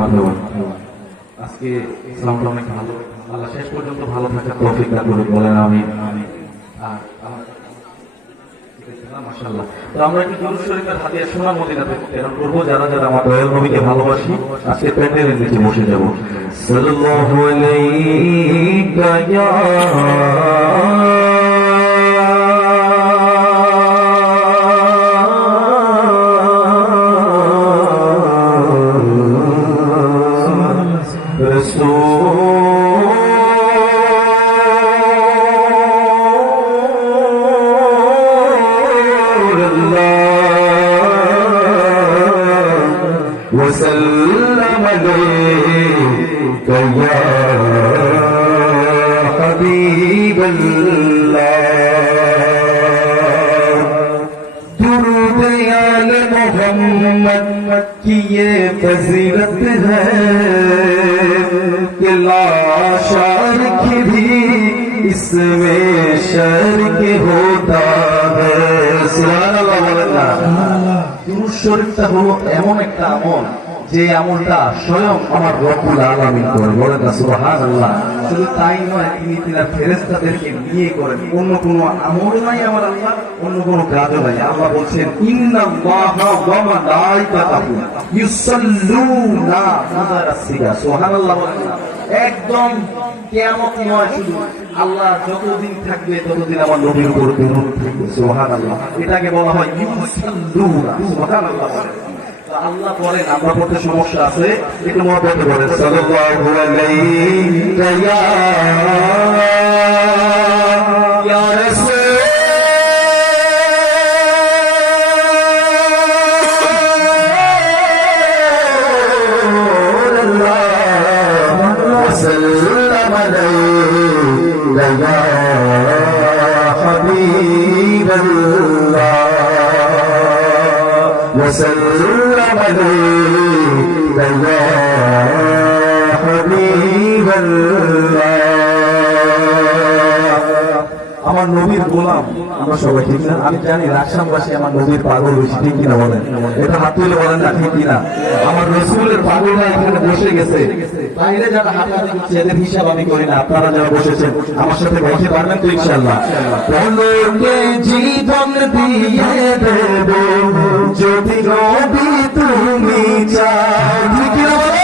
মাধ্যমে আজকে সাউন্ড অনেক ভালো, আল্লাহ শেষ পর্যন্ত ভালো থাকার তৌফিক দান করুন, বলেন আমিন। মাশাআল্লাহ। তো আমরা একটু দুরূদ শরীফের হাদিয়া সোনার মদিনাতে প্রেরণ করব, যারা যারা আমার দয়াল নবীকে ভালোবাসি আজকে প্যান্ডেলের নিচে বসে যাব। সাল্লাল্লাহু আলাইকা ইয়া وسلم عليك يا حبيب الله درود آل محمد کی یہ فضیلت ہے کہ لا شارک بھی اس میں شرک ہوتا ہے سبحان اللہ দুরূদ শরীফটা হলো এমন একটা আমল যে আমলটা স্বয়ং আমার রব্বুল আলামিন করে, বলেন না সুবহানাল্লাহ। শুধু তাই নয়, তিনি তার ফেরেশতাদেরকে নিয়ে করেন, অন্য কোনো আমল নাই আমার আল্লাহ, অন্য কোনো কাজও নাই। আল্লাহ বলছেন ইন্নাল্লাহা ওয়া মালাইকাতাহু ইউসাল্লুনা আলাস সিগা, সুবহানাল্লাহ। একদম কিয়ামত নয়, শুধু আল্লাহ যতদিন থাকবে ততদিন আমার নবীর উপর দরুদ থাকবে, সুবহানাল্লাহ। এটাকে বলা হয় ইউসাল্লুনা, সুবহানাল্লাহ। আল্লাহ বলেন, আমরা পড়তে সমস্যা আছে, একটু মহব্বতে বলেন সাল্লাল্লাহু আলাইহি ইয়া রাসূল وسلم عليك يا حبيب الله وسلم عليك يا حبيب الله আমার নবীর গোলাম আমরা সবাই, ঠিক না? আমি জানি রাজশাহীবাসী আমার নবীর পাগল হয়েছে, ঠিক কিনা বলেন? এটা হাত তুলে বলেন না, ঠিক কিনা? আমার রসুলের পাগলরা এখানে বসে গেছে, বাইরে যারা হাঁটাহাঁটি করছে এদের হিসাব আমি করি না, আপনারা যারা বসেছেন আমার সাথে বসে পারবেন তো ইনশাআল্লাহ? বলকে জীবন দিয়ে দেব যদি নবী তুমি চাও, ঠিক কিনা বলেন?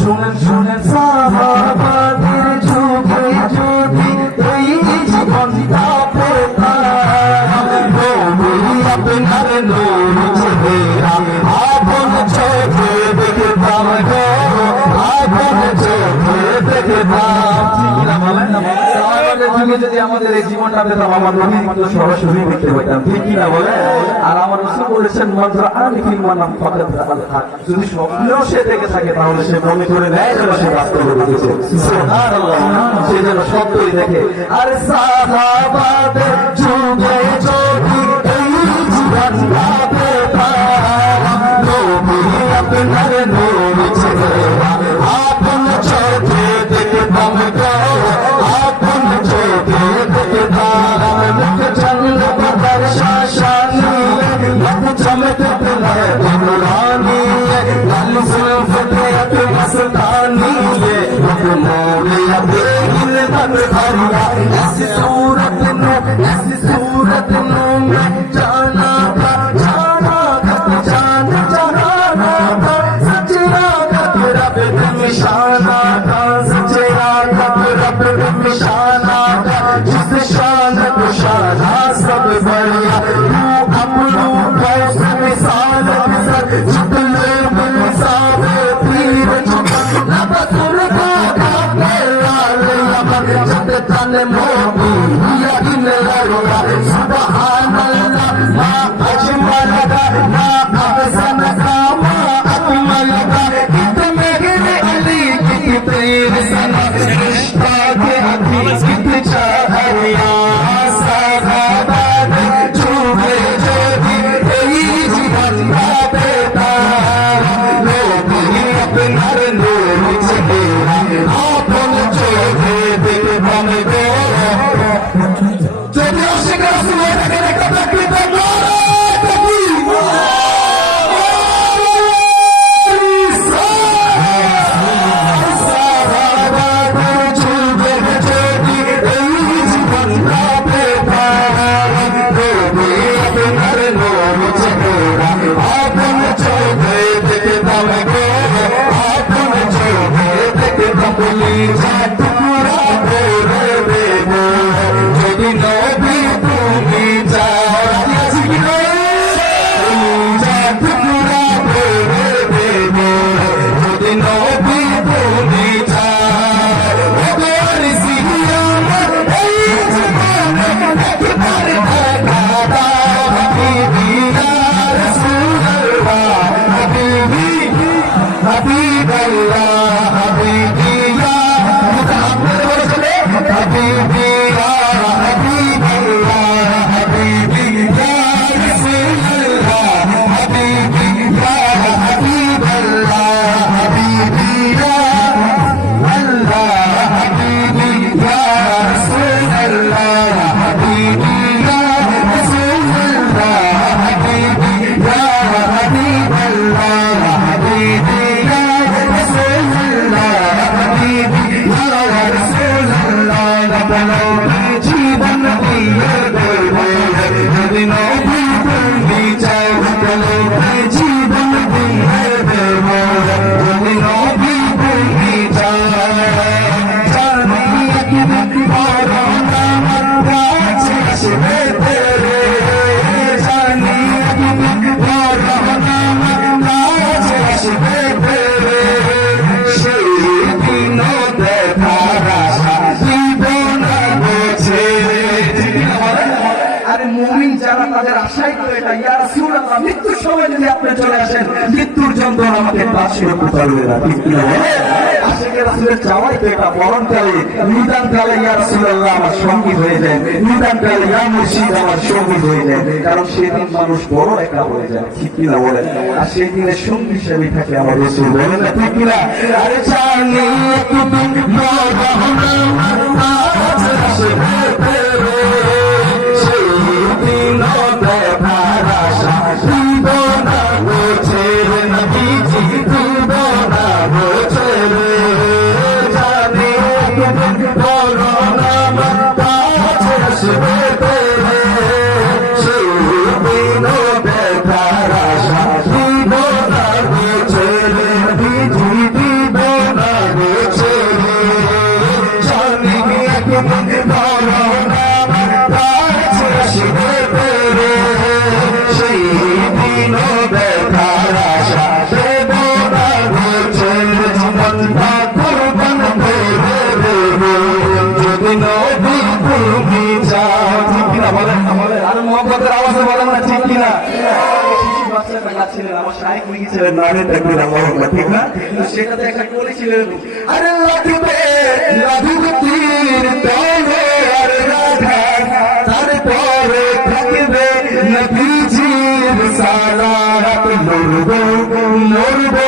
শুনেন শুনেন সাহাবাদের যুগে যদি এই জীবনটা পেতাম, নবী আপনার নূর চেহারা আপন চোখে দেখতাম গো, আপন চোখে দেখতাম। যুগে যদি আমাদের এই জীবনটা পেতাম, আমার নবীর মতো সরাসরি দেখতে পেতাম, ঠিক কিনা বলে? আর আমার রাসূল বলেছেন মাত্র আমি ফিল্মানাম ফাকাত আল-হক, যদি স্বপ্নেও সে থেকে থাকে তাহলে সে মনে করে নেয় যেন সে বাস্তবে দেখেছে, সুবহানাল্লাহ, সে যেন সত্যই দেখে। আর সাহাবাদের যুগে যদি এই জীবনটা পেতাম, নবী আপনার নূর চেহারা আপন চোখে দেখতাম গো, আপন চোখে দেখতাম। মুখ চন্দ্র বদর শাসানি, মুখ চমকতে লাগে নুরানি, লাল সুলফতে আকে মস্তানি, মুখ মোরে আবে হিল तन भरिया ऐसी सूरत नो मैं जाना था जान जहाना था सचरा रब निशाना था सचरा रब निशाना जिस शान को शाना सब बढ़िया तू अपनू कैसे मिसाल सर जितने मिसावे तीर चुका लब सुर का कापे लाल लमन जत तन मोगी यकीन लगा सुबहान अल्लाह मा अजमल का मा अहसन का मा अकमल का कितने गिरे अली कितने सना रिश्ता के अभी कित चाहरिया सागाबाद चूमे जोगी यही जीवन का बेटा लोग ही अपना नूर चले आपन चोगे दिल बन गए যদি অশেখ রাসূলের দেখেন একটা তাকবীর দেন যদি নবী তুমি যাও যদি নবী তুমি حبيب الله حبيبي يا حبيبي يا حبيب الله حبيبي يا رسول الله حبيبي يا حبيب الله حبيبي يا الله حبيبي يا رسول الله حبيبي يا رسول الله حبيبي يا حبيب الله حبيبي يا رسول الله حبيبي يا رسول الله بلو জীবন দিয়ে দেবো যদি নবী তুমি চাও বলো জীবন দিয়ে দেবো যদি নবী তুমি চাও জানি কি বড় আমার কাছে আসবে তেরে জানি কি বড় আমার কাছে আসবে তেরে সেই দিন দেখার আশা জীবন গোছে আরে মুমিন যারা তাদের আশাই তো এটা ইয়া রাসূলুল্লাহ মৃত্যুর সময় যদি আপনি চলে আসেন মৃত্যুর যন্ত্রণা আমাকে পাশে রাখতে পারবে না ঠিক না আশিকের রাসূলের চাওয়াই তো এটা মরণকালে নিদানকালে ইয়া রাসূলুল্লাহ আমার সঙ্গী হয়ে যায় নিদানকালে ইয়া মুর্শিদ আমার সঙ্গী হয়ে যায় কারণ সেদিন মানুষ বড় একা হয়ে যায় ঠিক কিনা বলেন আর সেই দিনের সঙ্গী হিসেবে থাকে আমার রাসূল বলেন না ঠিক কিনা আরে জানি তুমি মরহনা আজ আসবে তেরে সেই দিন দেখার আশা জীবন গোছে নবীজি জীবন গোছে জানি তুমি মরহনা আজ আসবে তেরে সেই দিন দেখার আশা জীবন গোছে নবীজি জীবন গোছে জানি তুমি মরহনা আজ আসবে তেরে সেই দিন দেখার আশা জীবন গোছে জীবনটা কুরবান করে দেব যদি নবী তুমি চাও ঠিক কিনা বলেন আর মোহাম্মদের আওয়াজে বলেন না ঠিক কিনা শিশু বাচ্চাটা গাচ্ছিলেন আমার শায়েখ লিখেছিলেন নামে তাকবীর আল্লাহু ঠিক না কিন্তু সেটাতে একটা করেছিলেন আরে লাগবে তীর তলে আর রাধা তারপরে থাকবে নবীজির সালাত লড়বো বলবো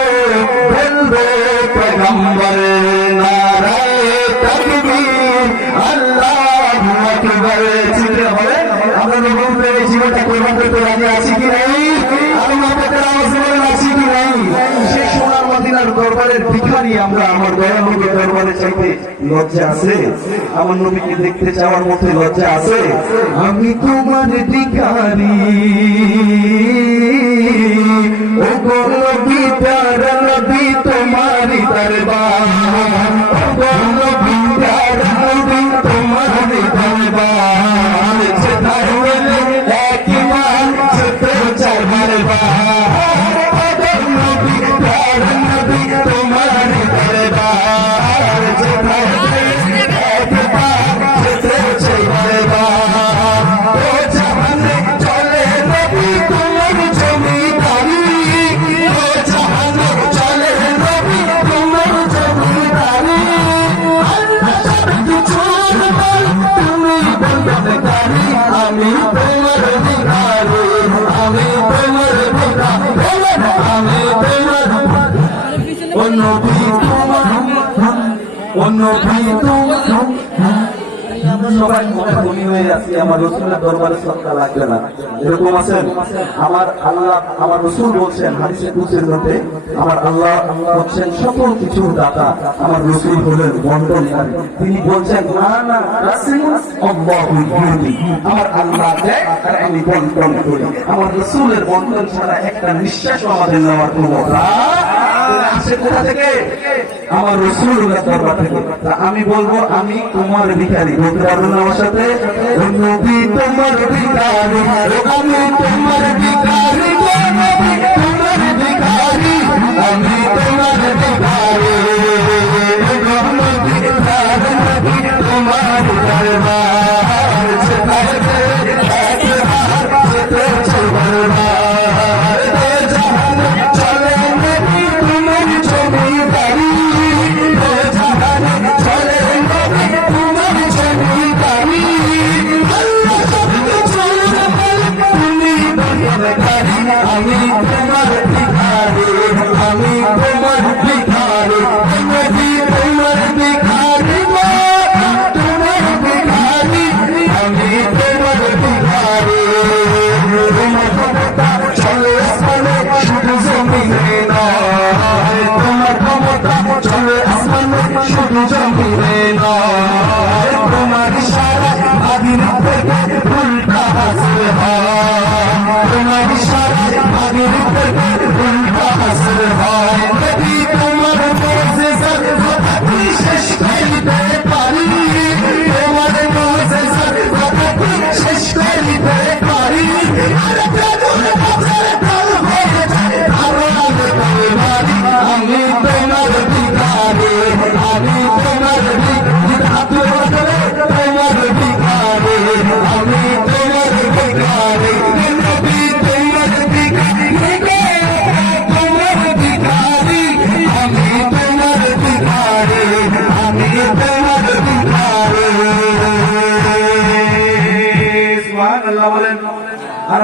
পয়গম্বর নারায়ে তাকবীর আল্লাহু আকবার ঠিক হবে আমরা নবীর জীবনটা কোরবান করতে রাজি আছি কি নাই আল্লাহ পাকের আওয়াজ বলেন আছি কি নাই সে সোনার মদিনার দরবারের ভিখারি আমরা আমার দয়াল নবীর দরবারে চাইতে লজ্জা আছে আমার নবীকে দেখতে চাওয়ার মতো লজ্জা আছে আমি তোমার ভিখারি ও গো নবী প্যারা নবী তোমারই দরবার ও গো নবী প্যারা নবী সবাই মনে ধনী হয়ে আছি, আমার রসুলের দরবারে সদকা লাগবে না, এরকম আছেন? আমার আল্লাহ, আমার রসুল বলছেন হাদিসে কুদসির মধ্যে, আমার আল্লাহ হচ্ছেন সকল কিছুর দাতা, আমার রসুল হলেন বন্টনকারী। তিনি বলছেন আনা রাসূলুন আল্লাহু ইউতি, আমার আল্লাহ দেয় আর আমি বন্টন করি। আমার রসুলের বন্টন ছাড়া একটা নিঃশ্বাস আমাদের নেওয়ার ক্ষমতা আসে কোথা থেকে? আমার রসুলের দরবার থেকে। তা আমি বলবো আমি তোমার ভিখারি, বলতে পারবেন আমার সাথে? ও নবী তোমার ভিখারি, আমি তোমার ভিখারি, ও নবী তোমার ভিখারি, আমি তোমার ভিখারি, ও নবী তোমার দরবার যেতে যেতে চলবার জাহান চলে নবী তোমার জমিদারি, জাহান চলে নবী তোমার জমিদারি, আল্লাহ চলে তুমি দরবারি, আমি তোমার ভিখারি, আমি তোমার ভিখারি, নবী তোমার ভিখারি, তোমার ভিখারি, আমি তোমার ভিখারি। তোমার ক্ষমতা চলে আসমানে শুধু জমিনে নয়, তোমার ক্ষমতা চলে আসমানে শুধু জমিনে নয়, তোমার ইশারা আদির থেকে উল্টা হাসিল হয়, তোমার ইশারা আদির থেকে উল্টা হাসিল হয়, নবী তোমার মুজিজার কথা কি শেষ করিতে পারি, তোমার মুজিজার কথা কি শেষ করিতে পারি, আরে প্রাণের কাছে কাল হয়ে যায় ধারণার তলবারি, আমি তোমার ভিখারি, আমি তোমার ভিখারি, তোমার ভিখারি, আমি তোমার ভিখারি, নবী তোমার ভিখারি, তোমার ভিখারি, আমি তোমার ভিখারি, আমি তোমার ভিখারি। সুবহানাল্লাহ বলেন। আর